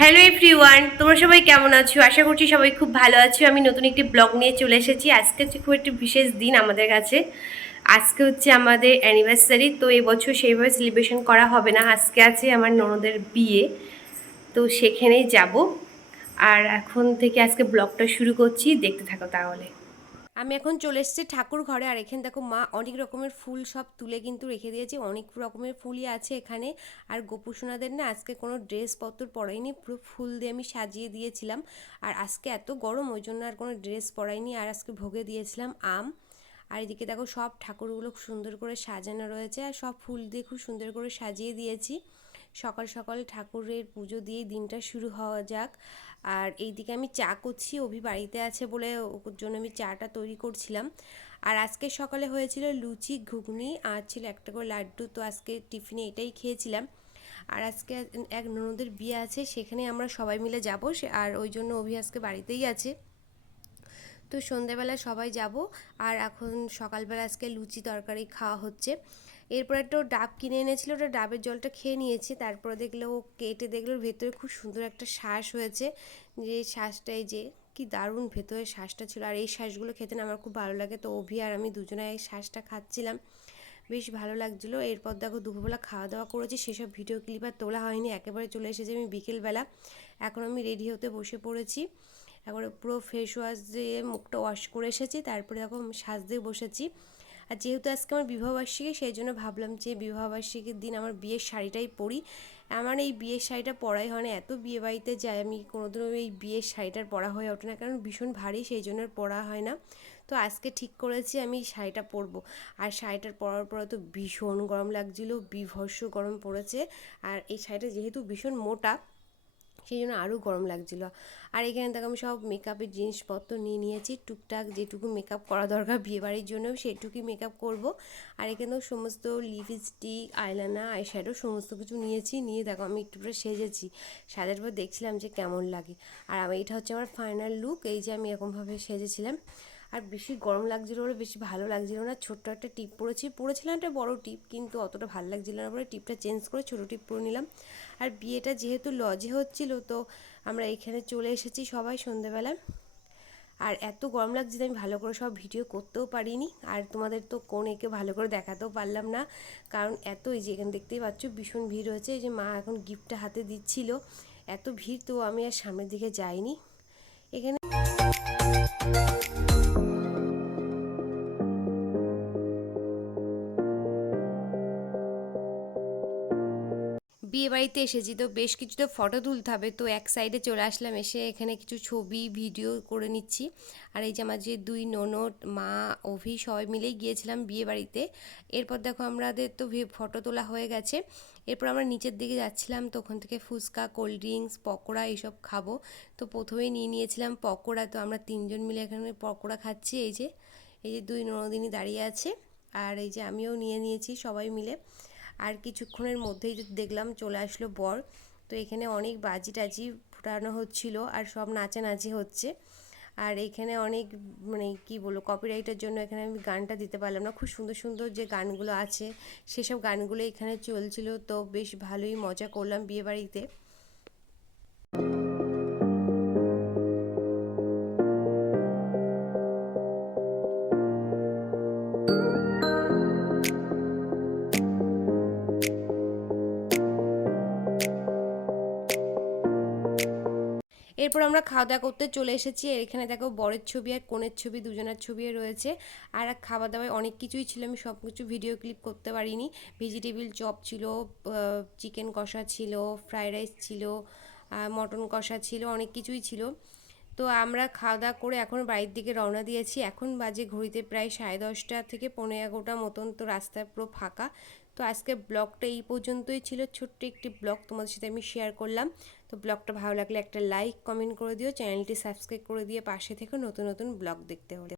Hello everyone তোমরা সবাই কেমন আছো? আশা করছি সবাই খুব ভালো আছো। আমি নতুন একটি ব্লগ নিয়ে চলে এসেছি। আজকে হচ্ছে খুব একটি বিশেষ দিন আমাদের কাছে। আজকে হচ্ছে আমাদের অ্যানিভার্সারি তো এবছর সেইভাবে সেলিব্রেশন করা হবে না। আজকে আছে আমার ননদের বিয়ে, তো সেখানেই যাব। আর এখন থেকে আজকে ব্লগটা শুরু করছি। দেখতে থাকো তাহলে। আমি এখন চলে এসেছি ঠাকুর ঘরে, আর এখানে দেখো মা অনেক রকমের ফুল সব তুলে কিন্তু রেখে দিয়েছে, অনেক রকমের ফুলই আছে এখানে। আর গোপুসোনাদের না আজকে কোনো ড্রেস পত্র পরাইনি, পুরো ফুল দিয়ে আমি সাজিয়ে দিয়েছিলাম। আর আজকে এত গরম, ওই জন্য আর কোনো ড্রেস পরাইনি, আর আজকে ভোগে দিয়েছিলাম আম। আর এদিকে দেখো সব ঠাকুরগুলো সুন্দর করে সাজানো রয়েছে, আর সব ফুল দিয়ে খুব সুন্দর করে সাজিয়ে দিয়েছি। সকাল সকাল ঠাকুরের পুজো দিয়ে দিনটা শুরু হওয়া যাক। আর এইদিকে আমি চা করছি, অভি বাড়িতে আছে বলে ওর জন্য আমি চাটা তৈরি করছিলাম। আর আজকে সকালে হয়েছিল লুচি, ঘুগনি আর ছিল একটা করে লাড্ডু, তো আজকে টিফিনে এটাই খেয়েছিলাম। আর আজকে এক ননদের বিয়ে আছে, সেখানে আমরা সবাই মিলে যাব আর ওই জন্য অভি আজকে বাড়িতেই আছে। তো সন্ধেবেলা সবাই যাব, আর এখন সকালবেলা আজকে লুচি তরকারি খাওয়া হচ্ছে। এরপর একটা ডাব কিনে এনেছিল, ওটা ডাবের জলটা খেয়ে নিয়েছি। তারপরে দেখল ও কেটে দেখল ভেতরে খুব সুন্দর একটা শ্বাস হয়েছে। যে শ্বাসটাই যে, কি দারুণ ভেতরে শ্বাসটা ছিল। আর এই শ্বাসগুলো খেতে না আমার খুব ভালো লাগে। তো অভি আর আমি দুজনে এই শ্বাসটা খাচ্ছিলাম। বেশ ভালো লাগছিল। এরপর দেখো দুপুরবেলা খাওয়া দাওয়া করেছি। সেসব ভিডিও ক্লিপ আর তোলা হয়নি। একেবারে চলে এসেছে আমি বিকেলবেলা। এখন আমি রেডি হতে বসে পড়েছি। একবারে পুরো ফেস ওয়াশ দিয়ে মুখটা ওয়াশ করে এসেছি। তারপরে দেখো সাজ দিয়ে বসেছি। আর যেহেতু আজকে আমার বিবাহবার্ষিকী সেই জন্য ভাবলাম যে বিবাহবার্ষিকীর দিন আমার বিয়ের শাড়িটাই পরি। আমার এই বিয়ের শাড়িটা পরাই হয় না, এত বিয়ে বাড়িতে যাই আমি কোনোদিনও এই বিয়ের শাড়িটার পরা হয়ে ওঠে না, কারণ ভীষণ ভারী, সেই জন্য পরা হয় না। তো আজকে ঠিক করেছি আমি শাড়িটা পরবো। আর শাড়িটার পরার পরে তো ভীষণ গরম লাগছিল, বিভৎস গরম পড়েছে। আর এই শাড়িটা যেহেতু ভীষণ মোটা সেই জন্য আরও গরম লাগছিল। আর এখানে দেখো আমি সব মেকআপের জিনিসপত্র নিয়ে নিয়েছি। টুকটাক যেটুকু মেকআপ করা দরকার বিয়েবাড়ির জন্য সেটুকুই মেকআপ করব। আর এখানেও সমস্ত লিপস্টিক আইলানা আইশ্যাডো সমস্ত কিছু নিয়েছি। নিয়ে দেখো আমি একটু করে সেজেছি। সাজার পর দেখছিলাম যে কেমন লাগে। আর এটা হচ্ছে আমার ফাইনাল লুক এই যে আমি এরকমভাবে সেজেছিলাম। আর বেশি গরম লাগছিল বলে বেশি ভালো লাগছিল না। ছোট্ট একটা টিপ পরেছি পরেছিলাম একটা বড় টিপ, কিন্তু অতটা ভালো লাগছিল না বলে টিপটা চেঞ্জ করে ছোটো টিপ পরে নিলাম। আর বিয়েটা যেহেতু লজে হচ্ছিল, তো আমরা এখানে চলে এসেছি সবাই সন্ধেবেলা আর এত গরম লাগছে যে আমি ভালো করে সব ভিডিও করতেও পারিনি। আর তোমাদের তো কোন একে ভালো করে দেখাতেও পারলাম না। কারণ এত এই যে এখানে দেখতেই পাচ্ছ, ভীষণ ভিড় হয়েছে। এই যে মা এখন গিফটটা হাতে দিচ্ছিল। এত ভিড় তো আমি আর সামনের দিকে যাইনি। এখানে বিয়ে বাড়িতে এসেছি, তো বেশ কিছু তো ফটো তুলতে হবে। তো এক সাইডে চলে আসলাম, এসে এখানে কিছু ছবি ভিডিও করে নিচ্ছি। আর এই যে আমার যে দুই ননদ, মা, অভি সবাই মিলেই গিয়েছিলাম বিয়ে বাড়িতে এরপর দেখো আমাদের তো ফটো তোলা হয়ে গেছে। এরপর আমরা নিচের দিকে যাচ্ছিলাম, তো ওখান থেকে ফুচকা কোল্ড ড্রিঙ্কস পকোড়া এইসব খাব। তো প্রথমেই নিয়ে নিয়েছিলাম পকোড়া, তো আমরা তিনজন মিলে এখানে পকোড়া খাচ্ছি। এই যে এই যে দুই ননদিনী দাঁড়িয়ে আছে। আর এই যে আমিও নিয়ে নিয়েছি সবাই মিলে। আর কিছুক্ষণের মধ্যেই দেখলাম চলে আসলো বর। তো এখানে অনেক বাজি টাজি ফুটানো হচ্ছিল আর সব নাচানাচি হচ্ছে। আর এখানে অনেক মানে কি বলব কপিরাইটের জন্য এখানে আমি গানটা দিতে পারলাম না। খুব সুন্দর সুন্দর যে গানগুলো আছে, সেসব গানগুলো এখানে চলছিল। তো বেশ ভালোই মজা করলাম বিয়েবাড়িতে। এরপর আমরা খাওয়া দাওয়া করতে চলে এসেছি। এখানে দেখো বরের ছবি আর কোণের ছবি, দুজনের ছবি রয়েছে। আর খাওয়া দাওয়ায় অনেক কিছুই ছিল, আমি সব কিছু ভিডিও ক্লিপ করতে পারিনি। ভেজিটেবিল চপ ছিল চিকেন কষা ছিল ফ্রাইড রাইস ছিল মটন কষা ছিল, অনেক কিছুই ছিল। তো আমরা খাওয়া দাওয়া করে এখন বাড়ির দিকে রওনা দিয়েছি। এখন বাজে ঘড়িতে প্রায় সাড়ে দশটা থেকে পনেরো এগারোটা মতন, তো রাস্তায় পুরো ফাঁকা। তো আজকে ব্লগটা এই পর্যন্তই ছিল। ছোট্ট একটি ব্লগ তোমাদের সাথে আমি শেয়ার করলাম। তো ব্লগটা ভালো লাগলে একটা লাইক কমেন্ট করে দিও। চ্যানেলটি সাবস্ক্রাইব করে দিয়ে পাশে থেকে নতুন নতুন ব্লগ দেখতে হলে।